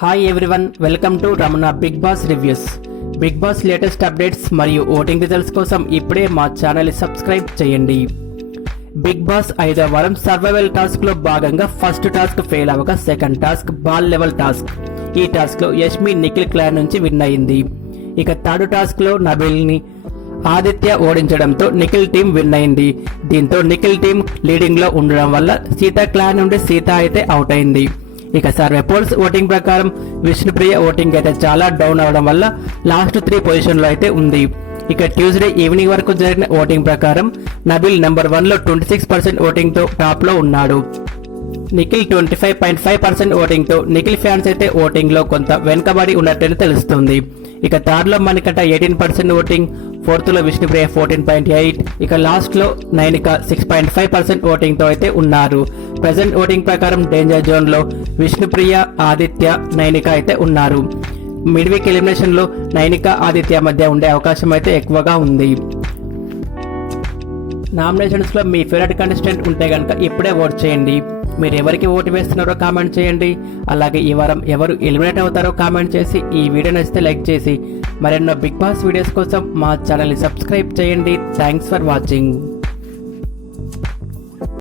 Hi everyone, welcome to Ramana big boss reviews. Big boss latest updates మరియు voting results కోసం ఇప్పుడే మా ఛానల్ని సబ్స్క్రైబ్ చేయండి. బిగ్ బాస్ 5వ వారం సర్వైవల్ టాస్క్ లో భాగంగా ఫస్ట్ టాస్క్ ఫెయిల్ అవ్వగా second task ball level task. ఈ టాస్క్ లో యష్మి నిఖిల్ క్లాన్ నుంచి విన్ అయింది. ఇక థర్డ్ టాస్క్ లో నబిల్ ని ఆదిత్య ఓడించడంతో నిఖిల్ టీం విన్ అయింది. దీంతో నిఖిల్ టీం లీడింగ్ లో ఉండడం వల్ల సీత క్లాన్ నుండి సీత అయితే అవుట్ అయింది. ఇక సర్వే పోల్స్ ఓటింగ్ ప్రకారం విష్ణుప్రియ ఓటింగ్ అయితే చాలా డౌన్ అవడం వల్ల లాస్ట్ 3 పొజిషన్లో అయితే ఉంది. ఇక ట్యూస్డే ఈవినింగ్ వరకు జరిగిన ఓటింగ్ ప్రకారం నబిల్ నెంబర్ 1లో 26% ఓటింగ్తో టాప్లో ఉన్నాడు. నిఖిల్ 25.5% ఓటింగ్తో నిఖిల్ ఫ్యాన్స్ అయితే ఓటింగ్లో కొంత వెనుకబడి ఉన్నట్టు తెలుస్తుంది. ఇక థర్డ్లో మణికంఠ 18% ఓటింగ్, ఫోర్త్లో విష్ణుప్రియ 14.8, ఇక లాస్ట్లో నైనిక 6.5% ఓటింగ్తో అయితే ఉన్నారు. ప్రెసెంట్ ఓటింగ్ ప్రకారం డేంజర్ జోన్లో విష్ణుప్రియ, ఆదిత్య, నైనిక అయితే ఉన్నారు. మిడ్ వీక్ ఎలిమినేషన్లో నైనిక, ఆదిత్య మధ్య ఉండే అవకాశం అయితే ఎక్కువగా ఉంది. నామినేషన్స్లో మీ ఫేవరెట్ కంటెస్టెంట్ ఉంటే కనుక ఇప్పుడే ఓట్ చేయండి. మీరు ఎవరికి ఓటు వేస్తున్నారో కామెంట్ చేయండి. అలాగే ఈ వారం ఎవరు ఎలిమినేట్ అవుతారో కామెంట్ చేసి ఈ వీడియో నచ్చితే లైక్ చేసి మరెన్నో బిగ్ బాస్ వీడియోస్ కోసం మా ఛానల్ని సబ్స్క్రైబ్ చేయండి. Thanks for watching.